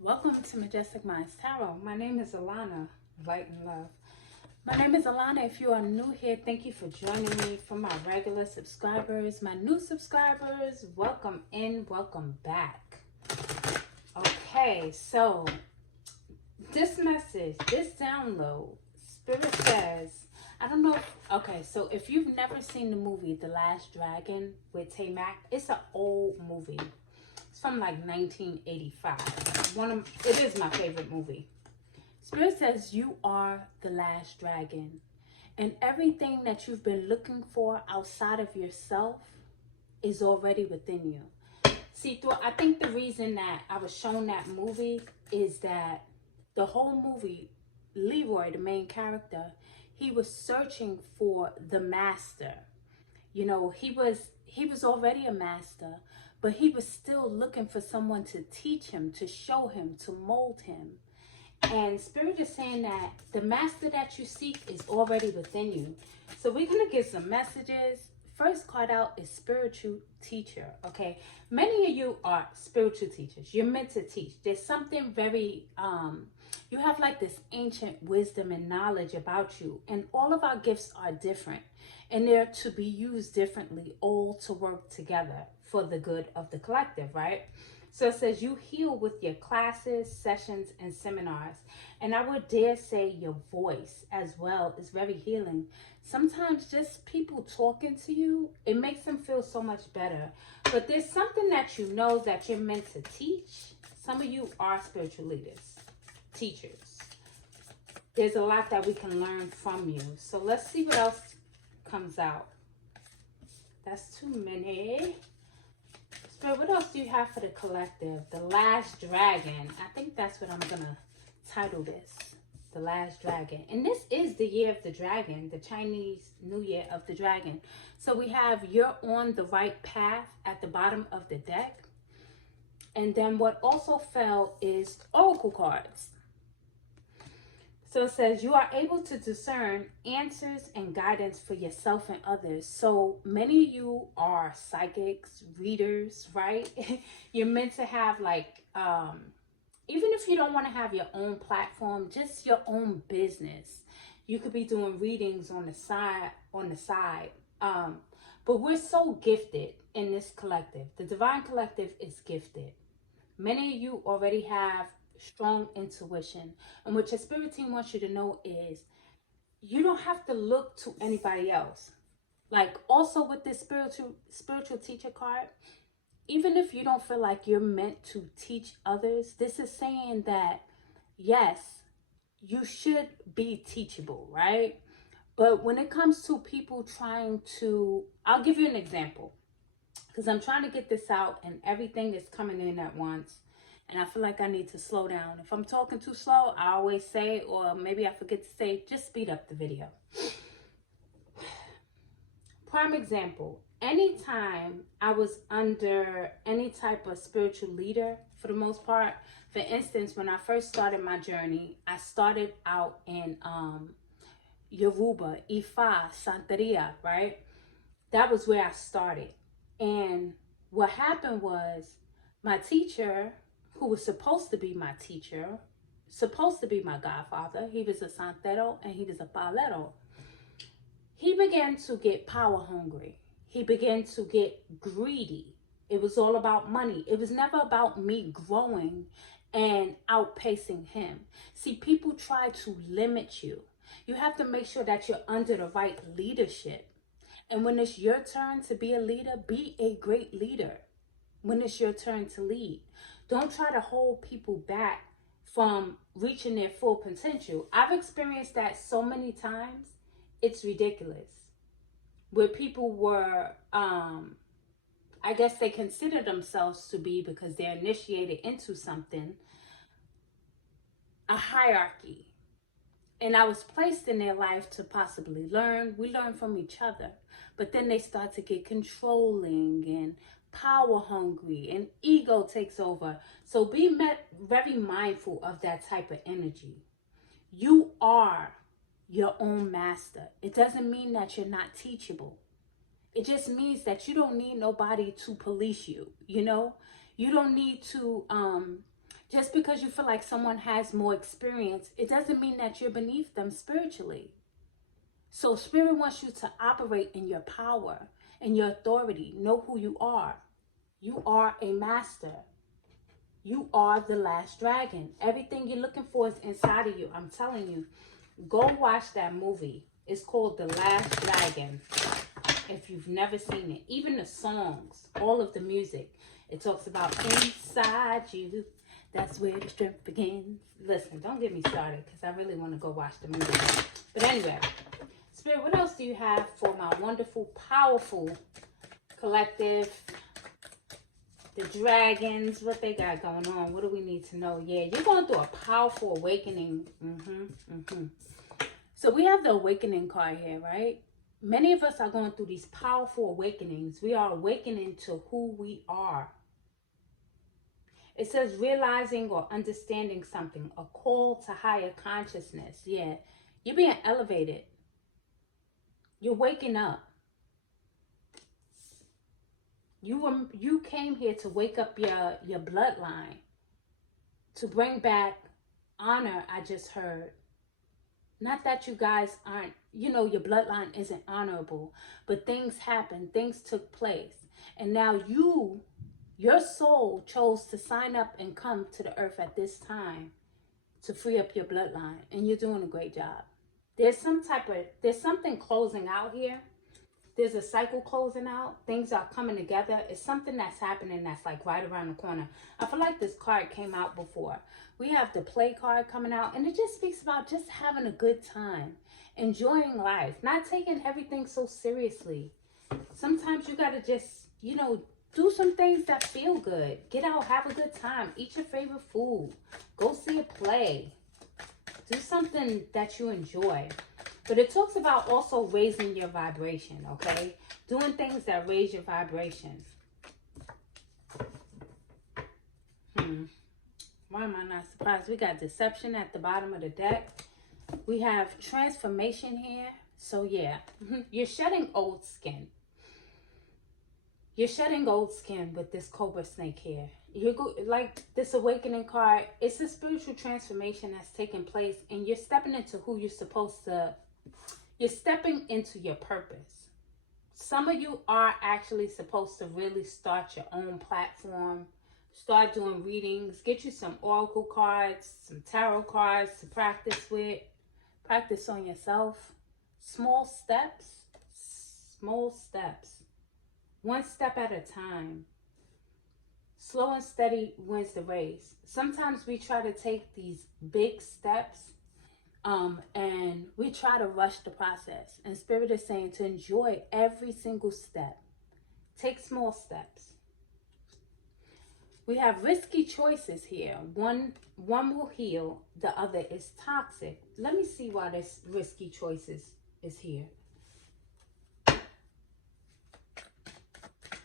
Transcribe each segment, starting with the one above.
Welcome to Majestic Minds Tarot. My name is Alana, Light and Love. My name is Alana. If you are new here, thank you for joining me. For my regular subscribers, my new subscribers, welcome in, welcome back. Okay, so this message, this download, Spirit says, I don't know. Okay, so if you've never seen the movie The Last Dragon with Mac, it's an old movie. It's from like 1985. It is my favorite movie. Spirit says you are the last dragon, and everything that you've been looking for outside of yourself is already within you. See, I think the reason that I was shown that movie is that the whole movie, Leroy, the main character, he was searching for the master. You know, he was already a master, but he was still looking for someone to teach him, to show him, to mold him. And Spirit is saying that the master that you seek is already within you. So we're going to get some messages. First card out is spiritual teacher, okay? Many of you are spiritual teachers. You're meant to teach. There's something very, you have like this ancient wisdom and knowledge about you. And all of our gifts are different. And they're to be used differently, all to work together for the good of the collective, right? So it says you heal with your classes, sessions, and seminars. And I would dare say your voice as well is very healing. Sometimes just people talking to you, it makes them feel so much better. But there's something that you know that you're meant to teach. Some of you are spiritual leaders, teachers. There's a lot that we can learn from you. So let's see what else comes out. That's too many. Spirit, what else do you have for the collective? The Last Dragon. I think that's what I'm going to title this. The Last Dragon. And this is the year of the dragon, the Chinese New Year of the dragon. So we have You're on the Right Path at the bottom of the deck. And then what also fell is Oracle cards. So it says you are able to discern answers and guidance for yourself and others. So many of you are psychics, readers, right? You're meant to have like, even if you don't want to have your own platform, just your own business. You could be doing readings on the side. But we're so gifted in this collective. The Divine Collective is gifted. Many of you already have strong intuition, and what your spirit team wants you to know is you don't have to look to anybody else. Like also with this spiritual teacher card, even if you don't feel like you're meant to teach others, this is saying that yes, you should be teachable, right? But when it comes to people trying to, I'll give you an example because I'm trying to get this out and everything is coming in at once. And I feel like I need to slow down. If I'm talking too slow, I always say, or maybe I forget to say, just speed up the video. Prime example, anytime I was under any type of spiritual leader, for the most part, for instance, when I first started my journey, I started out in Yoruba, Ifa, Santeria, right? That was where I started. And what happened was my teacher, who was supposed to be my teacher, supposed to be my godfather. He was a santero and he was a palero. He began to get power hungry. He began to get greedy. It was all about money. It was never about me growing and outpacing him. See, people try to limit you. You have to make sure that you're under the right leadership. And when it's your turn to be a leader, be a great leader. When it's your turn to lead, don't try to hold people back from reaching their full potential. I've experienced that so many times, it's ridiculous. Where people were, I guess they consider themselves to be, because they're initiated into something, a hierarchy. And I was placed in their life to possibly learn. We learn from each other. But then they start to get controlling and power hungry, and ego takes over. So be very mindful of that type of energy. You are your own master. It doesn't mean that you're not teachable. It just means that you don't need nobody to police you. You know, you don't need to Just because you feel like someone has more experience, it doesn't mean that you're beneath them spiritually. So Spirit wants you to operate in your power and your authority. Know who you are. You are a master. You are the last dragon. Everything you're looking for is inside of you. I'm telling you, go watch that movie. It's called The Last Dragon. If you've never seen it, even the songs, all of the music, it talks about inside you. That's where the strength begins. Listen, don't get me started because I really want to go watch the movie. But anyway, Spirit, what else do you have for my wonderful, powerful collective? The dragons, what they got going on? What do we need to know? Yeah, you're going through a powerful awakening. So we have the awakening card here, right? Many of us are going through these powerful awakenings. We are awakening to who we are. It says realizing or understanding something, a call to higher consciousness. Yeah, you're being elevated. You're waking up. You came here to wake up your bloodline, to bring back honor. I just heard. Not that you guys aren't, your bloodline isn't honorable, but things happened, things took place. And now your soul chose to sign up and come to the earth at this time to free up your bloodline. And you're doing a great job. There's something closing out here. There's a cycle closing out. Things are coming together. It's something that's happening that's like right around the corner. I feel like this card came out before. We have the play card coming out, and it just speaks about just having a good time, enjoying life, not taking everything so seriously. Sometimes you got to just, do some things that feel good. Get out, have a good time, eat your favorite food, go see a play, do something that you enjoy. But it talks about also raising your vibration, okay? Doing things that raise your vibration. Why am I not surprised? We got deception at the bottom of the deck. We have transformation here. So yeah, you're shedding old skin. You're shedding old skin with this cobra snake here. Like this awakening card, it's a spiritual transformation that's taking place, and you're stepping into who you're supposed to. You're stepping into your purpose. Some of you are actually supposed to really start your own platform. Start doing readings. Get you some oracle cards, some tarot cards to practice with. Practice on yourself. Small steps. Small steps. One step at a time. Slow and steady wins the race. Sometimes we try to take these big steps and we try to rush the process. And Spirit is saying to enjoy every single step. Take small steps. We have risky choices here. One will heal, the other is toxic. Let me see why this risky choices is here.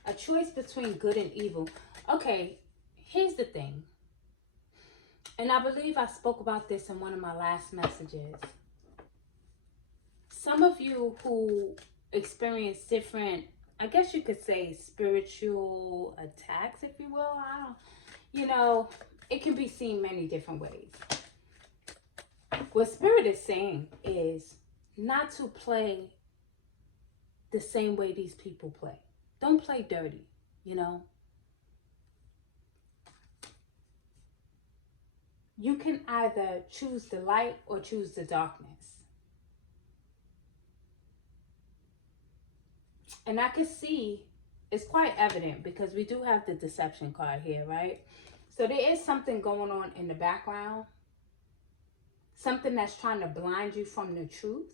A choice between good and evil. Okay, here's the thing. And I believe I spoke about this in one of my last messages. Some of you who experience different, I guess you could say, spiritual attacks, if you will. It can be seen many different ways. What Spirit is saying is not to play the same way these people play. Don't play dirty, You can either choose the light or choose the darkness. And I can see it's quite evident because we do have the deception card here, right? So there is something going on in the background. Something that's trying to blind you from the truth.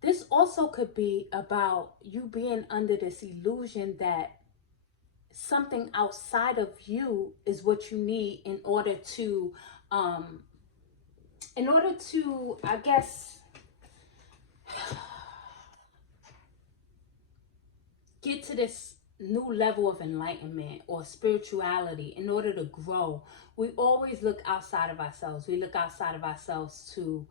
This also could be about you being under this illusion that something outside of you is what you need in order to, I guess, get to this new level of enlightenment or spirituality in order to grow. We always look outside of ourselves. We look outside of ourselves to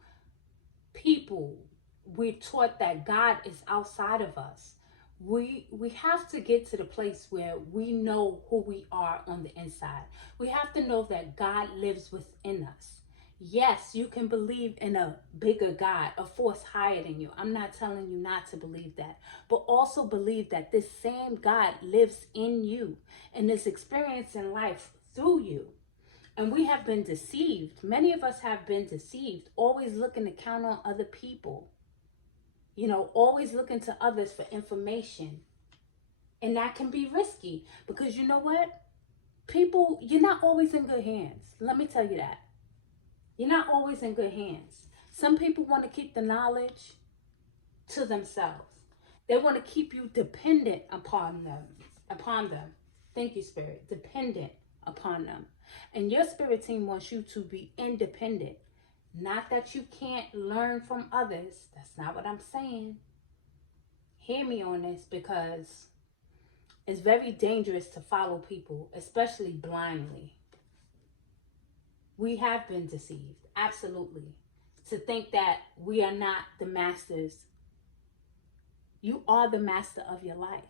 people. We're taught that God is outside of us. we have to get to the place where we know who we are on the inside. We have to know that God lives within us. Yes, you can believe in a bigger God, a force higher than you. I'm not telling you not to believe that, but also believe that this same God lives in you and is experiencing life through you. And we have been deceived. Many of us have been deceived, always looking to count on other people. You know, always looking to others for information. And that can be risky because you know what? People, you're not always in good hands. Let me tell you that. You're not always in good hands. Some people want to keep the knowledge to themselves. They want to keep you dependent upon them. Thank you, Spirit. Dependent upon them. And your spirit team wants you to be independent. Not that you can't learn from others. That's not what I'm saying. Hear me on this, because it's very dangerous to follow people, especially blindly. We have been deceived, absolutely, to think that we are not the masters. You are the master of your life.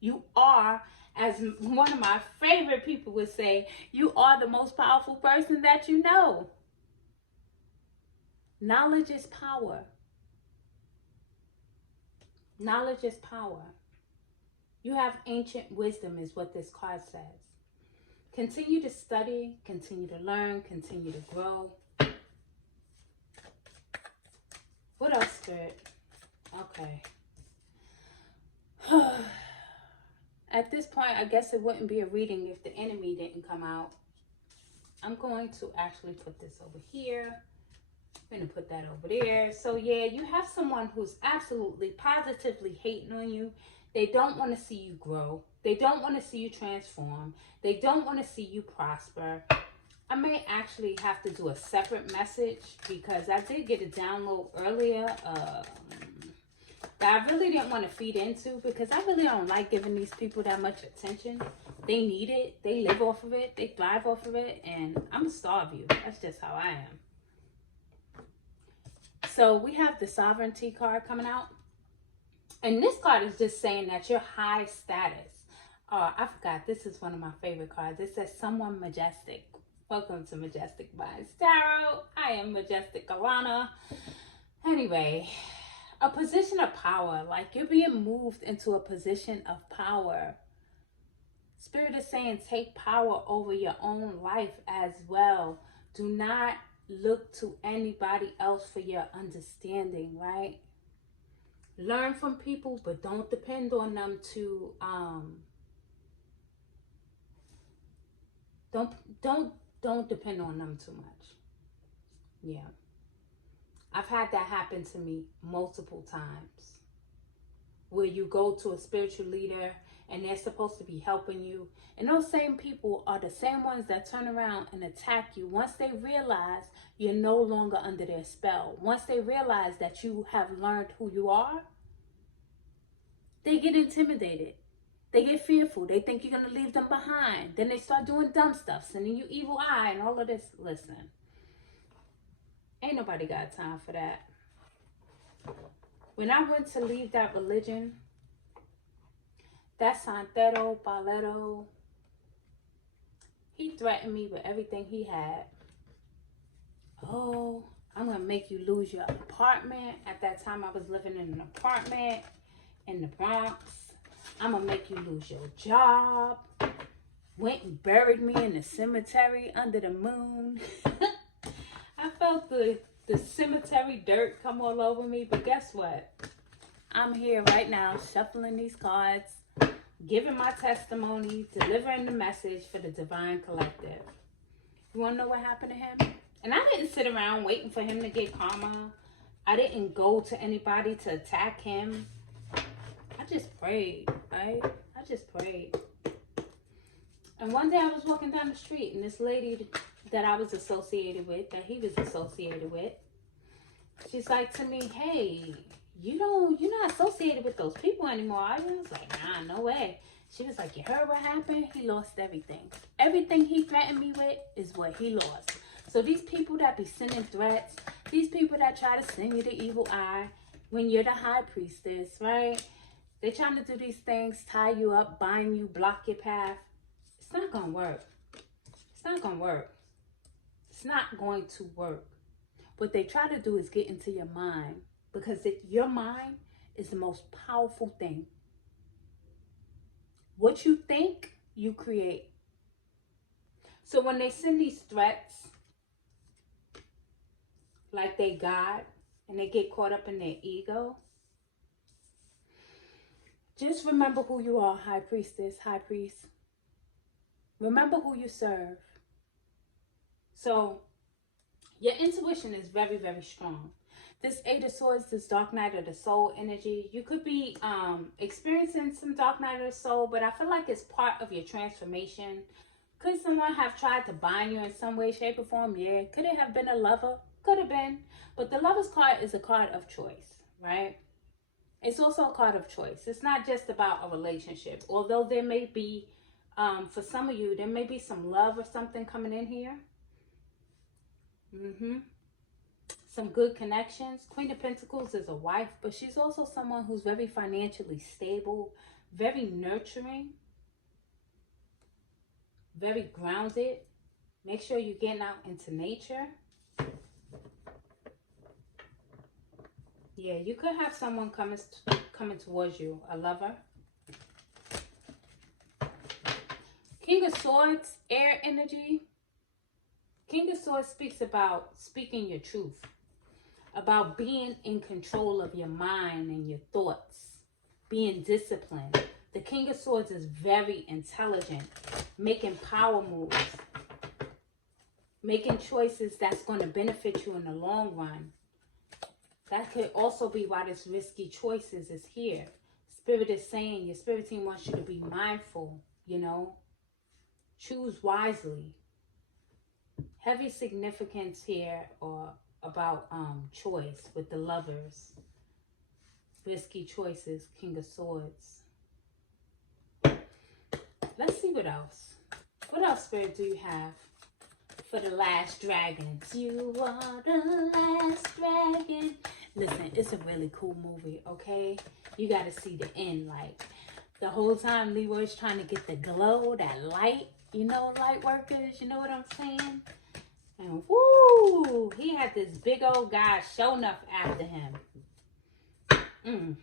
You are, as one of my favorite people would say, you are the most powerful person that you know. Knowledge is power. Knowledge is power. You have ancient wisdom is what this card says. Continue to study, continue to learn, continue to grow. What else, Spirit? Okay. At this point, I guess it wouldn't be a reading if the enemy didn't come out. I'm going to actually put this over here. I'm going to put that over there. So yeah, you have someone who's absolutely, positively hating on you. They don't want to see you grow. They don't want to see you transform. They don't want to see you prosper. I may actually have to do a separate message because I did get a download earlier that I really didn't want to feed into, because I really don't like giving these people that much attention. They need it. They live off of it. They thrive off of it. And I'm going to starve you. That's just how I am. So we have the sovereignty card coming out. And this card is just saying that you're high status. I forgot. This is one of my favorite cards. It says someone majestic. Welcome to Majestic by Tarot. I am Majestic Alana. Anyway, a position of power. Like you're being moved into a position of power. Spirit is saying take power over your own life as well. Do not look to anybody else for your understanding, right? Learn from people, but don't depend on them to don't depend on them too much. Yeah. I've had that happen to me multiple times, where you go to a spiritual leader and they're supposed to be helping you, and those same people are the same ones that turn around and attack you once they realize you're no longer under their spell. Once they realize that you have learned who you are, they get intimidated. They get fearful. They think you're going to leave them behind. Then they start doing dumb stuff, sending you evil eye and all of this. Listen, ain't nobody got time for that. When I went to leave that religion, that Santero Paleto, he threatened me with everything he had. Oh, I'm going to make you lose your apartment. At that time, I was living in an apartment in the Bronx. I'm going to make you lose your job. Went and buried me in the cemetery under the moon. I felt the cemetery dirt come all over me. But guess what? I'm here right now shuffling these cards, giving my testimony, delivering the message for the Divine Collective. You want to know what happened to him? And I didn't sit around waiting for him to get karma. I didn't go to anybody to attack him. I just prayed, right? I just prayed. And one day I was walking down the street, and this lady that I was associated with, that he was associated with, she's like to me, hey, you're not associated with those people anymore, are you? I was like, nah, no way. She was like, you heard what happened? He lost everything. Everything he threatened me with is what he lost. So these people that be sending threats, these people that try to send you the evil eye when you're the high priestess, right? They're trying to do these things, tie you up, bind you, block your path. It's not going to work. It's not going to work. It's not going to work. What they try to do is get into your mind, because your mind is the most powerful thing. What you think, you create. So when they send these threats, like they God, and they get caught up in their ego, just remember who you are, high priestess, high priest. Remember who you serve. So your intuition is very, very strong. This Eight of Swords, this dark night of the soul energy, you could be experiencing some dark night of the soul, but I feel like it's part of your transformation. Could someone have tried to bind you in some way, shape, or form? Yeah. Could it have been a lover? Could have been. But the Lover's card is a card of choice, right? It's also a card of choice. It's not just about a relationship. Although there may be, for some of you, there may be some love or something coming in here. Some good connections. Queen of Pentacles is a wife, but she's also someone who's very financially stable, very nurturing, very grounded. Make sure you're getting out into nature. Yeah, you could have someone coming towards you, a lover. King of Swords, air energy. King of Swords speaks about speaking your truth, about being in control of your mind and your thoughts, being disciplined. The King of Swords is very intelligent, making power moves, making choices that's going to benefit you in the long run. That could also be why this risky choices is here. Spirit is saying, your spirit team wants you to be mindful, you know. Choose wisely. Heavy significance here, or about choice with the Lovers. Risky choices, King of Swords. Let's see what else. What else, Spirit, do you have for the last dragons? You are the last dragon. Listen, it's a really cool movie, okay? You got to see the end. Like, the whole time Leroy's trying to get the glow, that light, you know, light workers, you know what I'm saying? And woo, he had this big old guy showing up after him.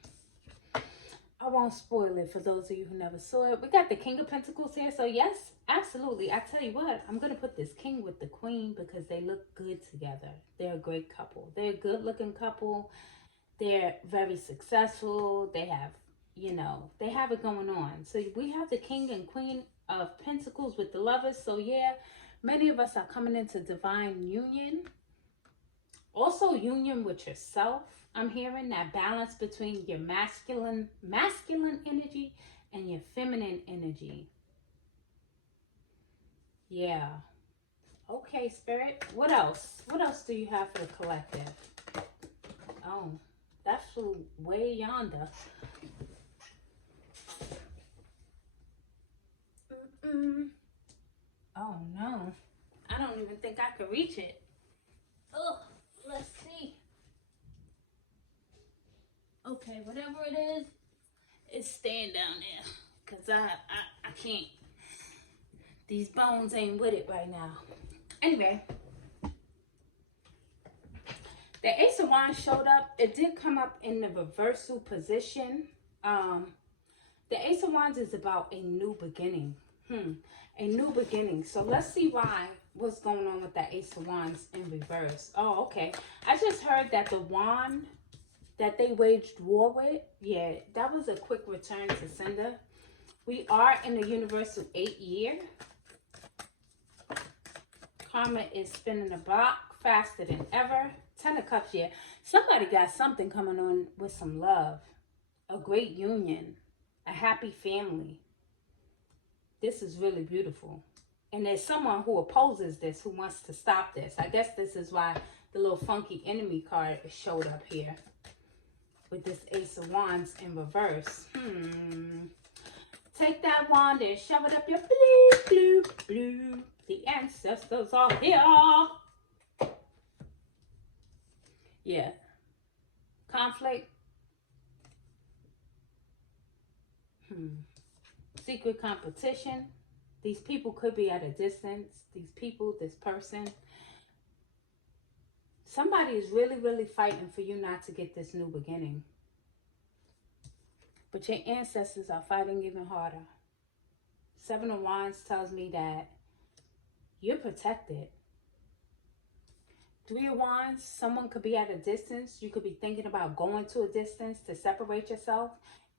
I won't spoil it for those of you who never saw it. We got the King of Pentacles here. So yes, absolutely. I tell you what, I'm going to put this King with the Queen because they look good together. They're a great couple. They're a good looking couple. They're very successful. They have, you know, they have it going on. So we have the King and Queen of Pentacles with the Lovers. So yeah, many of us are coming into divine union. Also union with yourself. I'm hearing that balance between your masculine energy and your feminine energy. Yeah. Okay, Spirit. What else? What else do you have for the collective? Oh, that flew way yonder. Oh, no. I don't even think I could reach it. Oh, let's see. Okay, whatever it is, it's staying down there. Because I can't. These bones ain't with it right now. Anyway. The Ace of Wands showed up. It did come up in the reversal position. The Ace of Wands is about a new beginning. A new beginning. So let's see what's going on with that Ace of Wands in reverse. Oh, okay. I just heard that the wand that they waged war with, yeah, that was a quick return to sender. We are in the universal 8th year. Karma is spinning the block faster than ever. 10 of Cups, yeah. Somebody got something coming on with some love. A great union. A happy family. This is really beautiful. And there's someone who opposes this, who wants to stop this. I guess this is why the little funky enemy card showed up here. With this Ace of Wands in reverse. Take that wand and shove it up your blue. The ancestors are here. Yeah. Conflict. Secret competition. These people could be at a distance. These people, this person. Somebody is really, really fighting for you not to get this new beginning. But your ancestors are fighting even harder. Seven of Wands tells me that you're protected. Three of Wands, someone could be at a distance. You could be thinking about going to a distance to separate yourself.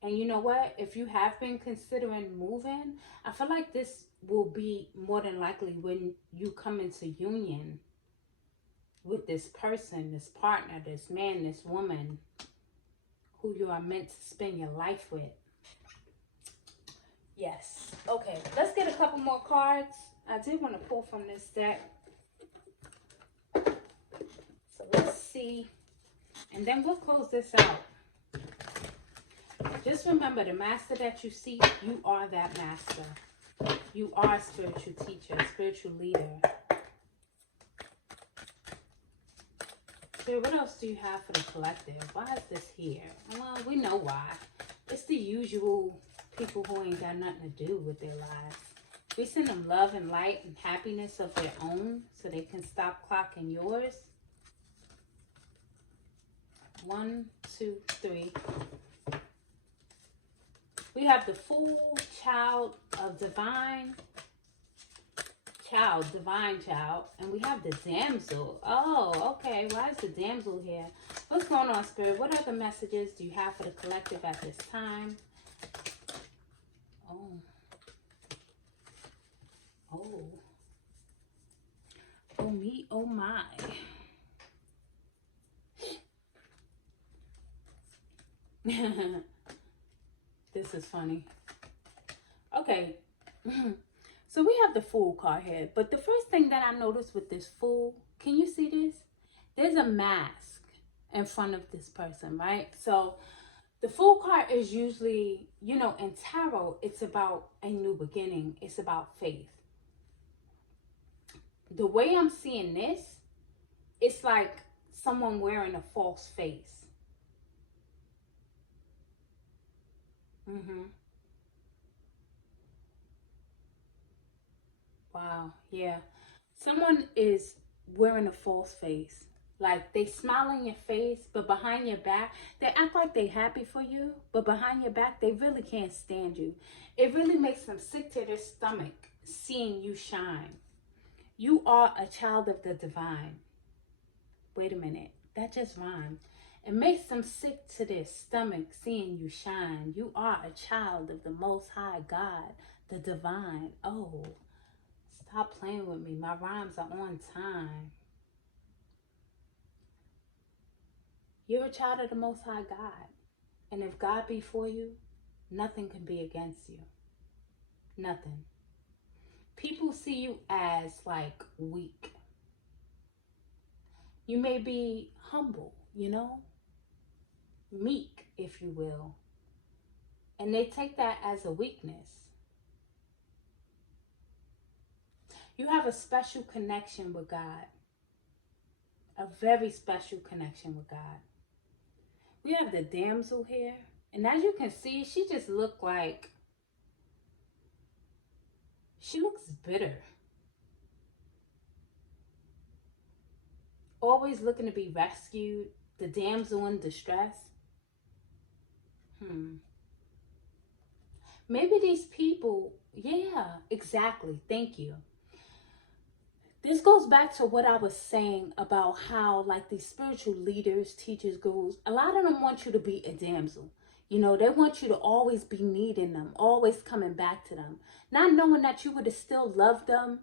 And you know what? If you have been considering moving, I feel like this will be more than likely when you come into union with this person, this partner, this man, this woman who you are meant to spend your life with. Yes. Okay, let's get a couple more cards. I did want to pull from this deck. So let's see. And then we'll close this out. Just remember, the master that you seek, you are that master. You are a spiritual teacher, a spiritual leader. So what else do you have for the collective? Why is this here? Well, we know why. It's the usual people who ain't got nothing to do with their lives. We send them love and light and happiness of their own so they can stop clocking yours. 1, 2, 3. We have the Fool, Child of Divine, Divine Child, and we have the Damsel. Oh, okay. Why is the Damsel here? What's going on, Spirit? What other messages do you have for the collective at this time? Oh. Oh. Oh, me, oh, my. This is funny. Okay. So we have the Fool card here. But the first thing that I noticed with this Fool, can you see this? There's a mask in front of this person, right? So the Fool card is usually, you know, in tarot, it's about a new beginning. It's about faith. The way I'm seeing this, it's like someone wearing a false face. Wow, yeah. Someone is wearing a false face. Like they smile in your face, but behind your back, they act like they happy for you, but behind your back, they really can't stand you. It really makes them sick to their stomach seeing you shine. You are a child of the divine. Wait a minute, that just rhymed. It makes them sick to their stomach seeing you shine. You are a child of the Most High God, the divine. Oh, stop playing with me. My rhymes are on time. You're a child of the Most High God. And if God be for you, nothing can be against you. Nothing. People see you as like weak. You may be humble, you know, meek, if you will. And they take that as a weakness. You have a special connection with God. A very special connection with God. We have the damsel here. And as you can see, she just looked like, she looks bitter. Always looking to be rescued. The damsel in distress. Maybe these people, yeah, exactly. Thank you. This goes back to what I was saying about how like these spiritual leaders, teachers, gurus, a lot of them want you to be a damsel. You know, they want you to always be needing them, always coming back to them. Not knowing that you would have still loved them.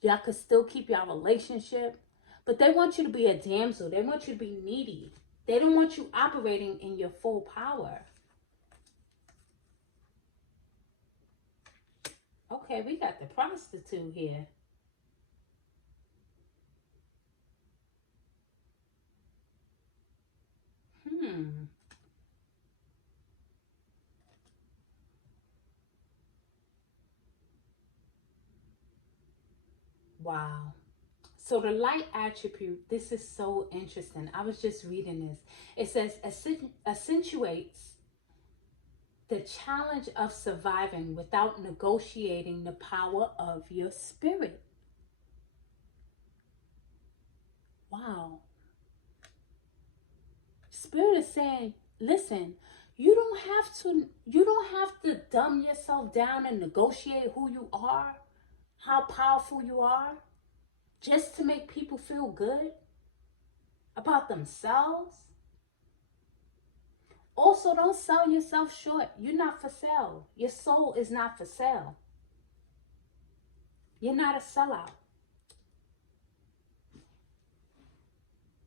Y'all could still keep your relationship. But they want you to be a damsel. They want you to be needy. They don't want you operating in your full power. Okay, we got the prostitute here. Wow. So the light attribute, this is so interesting. I was just reading this. It says accentuates The challenge of surviving without negotiating the power of your spirit. Wow. Spirit is saying, listen, you don't have to dumb yourself down and negotiate who you are, how powerful you are, just to make people feel good about themselves. Also, don't sell yourself short. You're not for sale. Your soul is not for sale. You're not a sellout.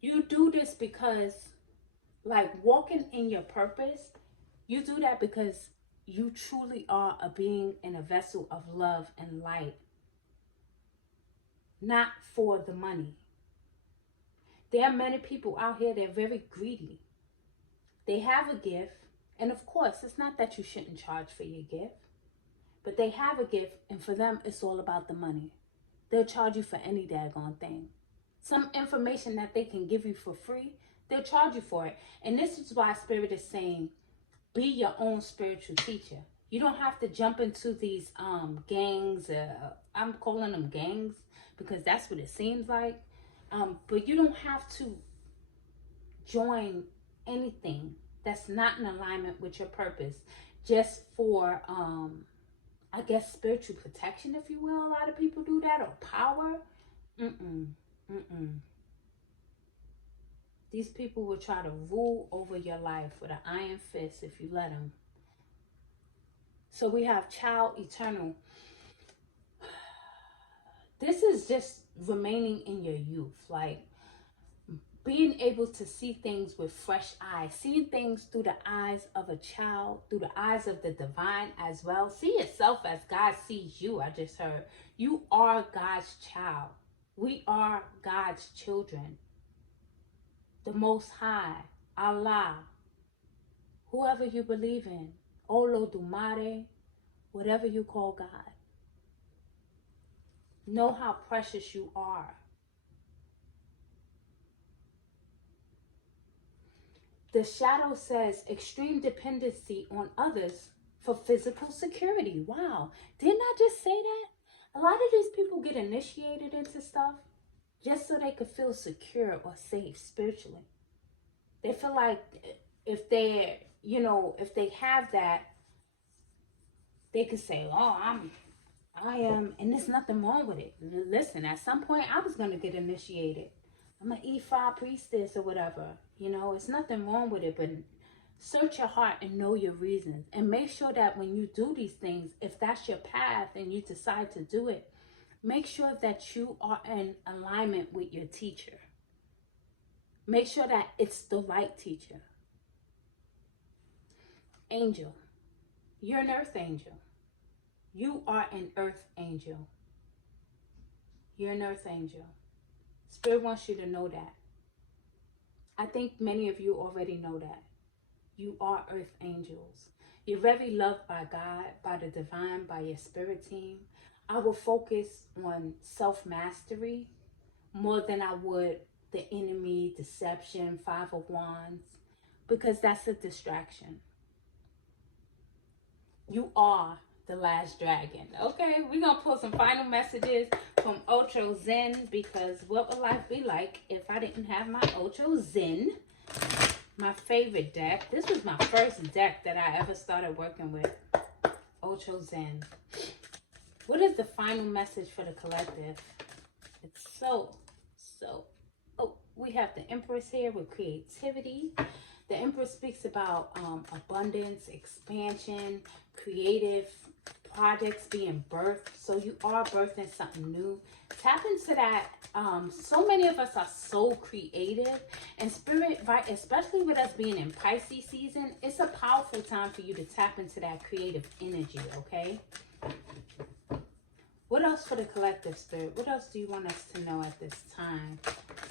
You do this because, like, walking in your purpose, you do that because you truly are a being and a vessel of love and light, not for the money. There are many people out here that are very greedy. They have a gift, and of course, it's not that you shouldn't charge for your gift, but they have a gift, and for them, it's all about the money. They'll charge you for any daggone thing. Some information that they can give you for free, they'll charge you for it. And this is why Spirit is saying, be your own spiritual teacher. You don't have to jump into these gangs. I'm calling them gangs because that's what it seems like. But you don't have to join anything that's not in alignment with your purpose just for, I guess, spiritual protection, if you will. A lot of people do that, or power. These people will try to rule over your life with an iron fist if you let them. So we have child eternal. This is just remaining in your youth, like being able to see things with fresh eyes, seeing things through the eyes of a child, through the eyes of the divine as well. See yourself as God sees you. I just heard you are God's child. We are God's children. The Most High, Allah, whoever you believe in, Olodumare, whatever you call God. Know how precious you are. The shadow says extreme dependency on others for physical security. Wow. Didn't I just say that? A lot of these people get initiated into stuff just so they could feel secure or safe spiritually. They feel like if they're, if they have that, they could say, oh, I am, and there's nothing wrong with it. Listen, at some point I was going to get initiated. I'm an E5 priestess or whatever. It's nothing wrong with it, but search your heart and know your reasons. And make sure that when you do these things, if that's your path and you decide to do it, make sure that you are in alignment with your teacher. Make sure that it's the right teacher. Angel. You're an earth angel. You are an earth angel. You're an earth angel. Spirit wants you to know that. I think many of you already know that. You are earth angels. You're very loved by God, by the divine, by your spirit team. I will focus on self-mastery more than I would the enemy, deception, 5 of Wands, because that's a distraction. You are the last dragon. Okay, we're going to pull some final messages from Ocho Zen, because what would life be like if I didn't have my Ocho Zen, my favorite deck. This was my first deck that I ever started working with, Ocho Zen. What is the final message for the collective? It's so, oh, we have the Empress here with creativity. The Empress speaks about abundance, expansion, creative projects being birthed. So you are birthing something new. Tap into that. So many of us are so creative, and spirit, right, especially with us being in Pisces season, it's a powerful time for you to tap into that creative energy, okay? What else for the collective, Spirit? What else do you want us to know at this time?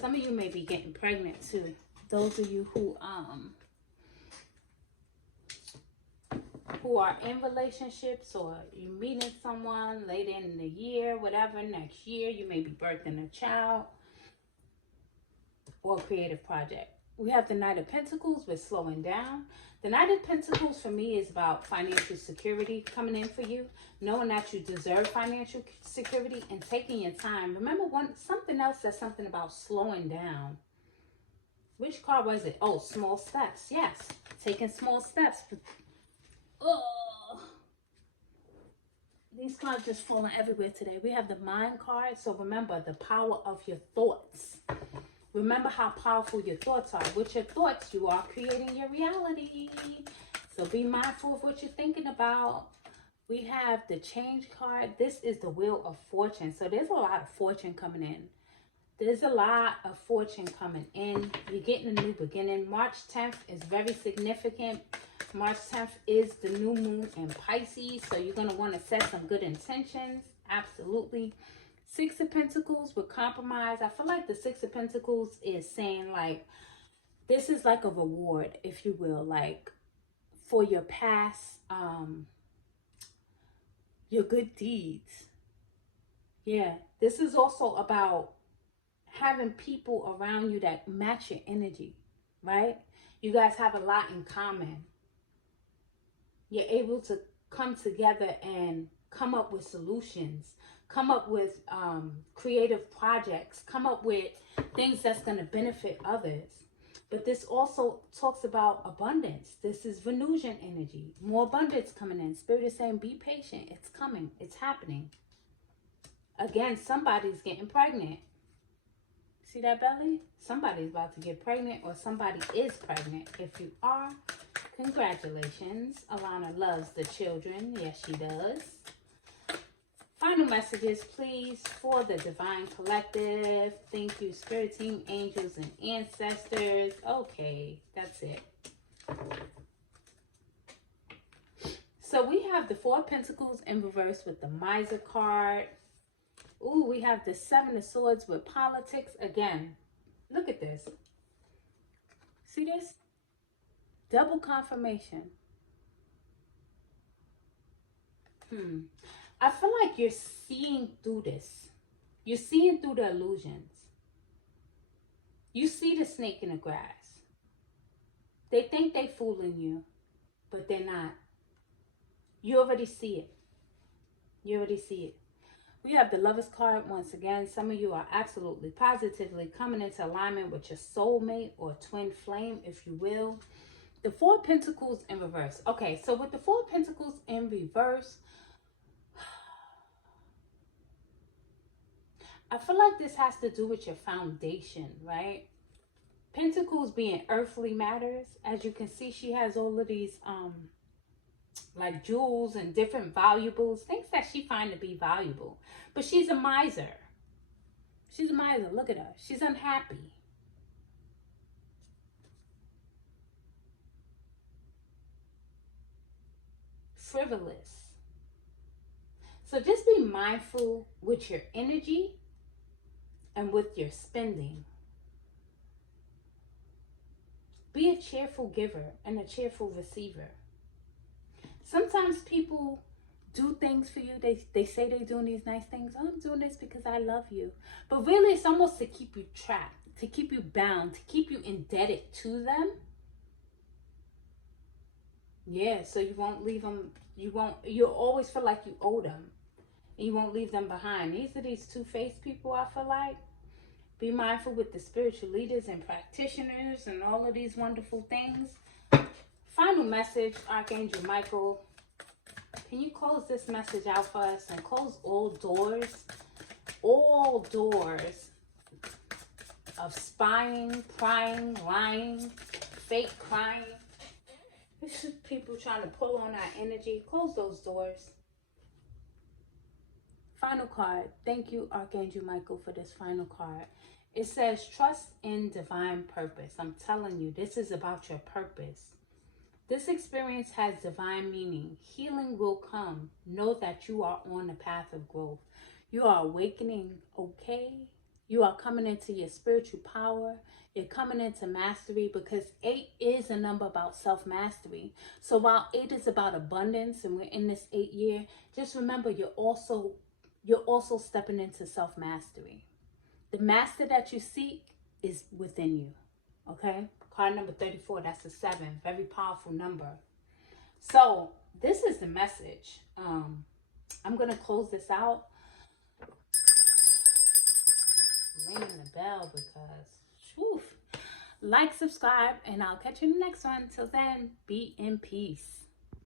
Some of you may be getting pregnant too. Those of you who are in relationships, or you're meeting someone later in the year, whatever, next year, you may be birthing a child or a creative project. We have the Knight of Pentacles with slowing down. The Knight of Pentacles for me is about financial security coming in for you, knowing that you deserve financial security and taking your time. Remember, something else says something about slowing down. Which card was it? Oh, small steps. Yes, taking small steps. Oh, these cards just falling everywhere today. We have the Mind card. So remember the power of your thoughts. Remember how powerful your thoughts are. With your thoughts, you are creating your reality. So be mindful of what you're thinking about. We have the Change card. This is the Wheel of Fortune. So there's a lot of fortune coming in. There's a lot of fortune coming in. You're getting a new beginning. March 10th is very significant. March 10th is the new moon in Pisces. So you're going to want to set some good intentions. Absolutely. Six of Pentacles with compromise. I feel like the Six of Pentacles is saying like, this is like a reward, if you will, like for your past, your good deeds. Yeah, this is also about having people around you that match your energy, right? You guys have a lot in common. You're able to come together and come up with solutions, come up with creative projects, come up with things that's going to benefit others. But this also talks about abundance. This is Venusian energy. More abundance coming in. Spirit is saying, be patient. It's coming. It's happening. Again, somebody's getting pregnant. See that belly? Somebody's about to get pregnant or somebody is pregnant. If you are, congratulations. Alana loves the children. Yes, she does. Final messages, please, for the Divine Collective. Thank you, Spirit Team, Angels, and Ancestors. Okay, that's it. So we have the Four of Pentacles in reverse with the Miser card. Ooh, we have the Seven of Swords with politics. Again, look at this. See this? Double confirmation. I feel like you're seeing through this. You're seeing through the illusions. You see the snake in the grass. They think they're fooling you, but they're not. You already see it. You already see it. We have the Lovers card once again. Some of you are absolutely positively coming into alignment with your soulmate or twin flame, if you will. The Four of Pentacles in reverse. Okay, so with the Four of Pentacles in reverse, I feel like this has to do with your foundation, right? Pentacles being earthly matters. As you can see, she has all of these like jewels and different valuables, things that she finds to be valuable. But she's a miser. She's a miser. Look at her. She's unhappy. Frivolous. So just be mindful with your energy and with your spending. Be a cheerful giver and a cheerful receiver. Sometimes people do things for you. They say they're doing these nice things. Oh, I'm doing this because I love you. But really, it's almost to keep you trapped, to keep you bound, to keep you indebted to them. Yeah, so you won't leave them. You'll always feel like you owe them. And you won't leave them behind. These are these two-faced people, I feel like. Be mindful with the spiritual leaders and practitioners and all of these wonderful things. Final message, Archangel Michael. Can you close this message out for us and close all doors of spying, prying, lying, fake crying. This is people trying to pull on our energy. Close those doors. Final card. Thank you, Archangel Michael, for this final card. It says, trust in divine purpose. I'm telling you, this is about your purpose. This experience has divine meaning. Healing will come. Know that you are on the path of growth. You are awakening, okay? You are coming into your spiritual power. You're coming into mastery, because 8 is a number about self-mastery. So while 8 is about abundance and we're in this 8th year, just remember you're also stepping into self-mastery. The master that you seek is within you, okay? Card number 34, that's a 7. Very powerful number. So this is the message. I'm going to close this out. Ringing the bell because, whew. Like, subscribe, and I'll catch you in the next one. Till then, be in peace.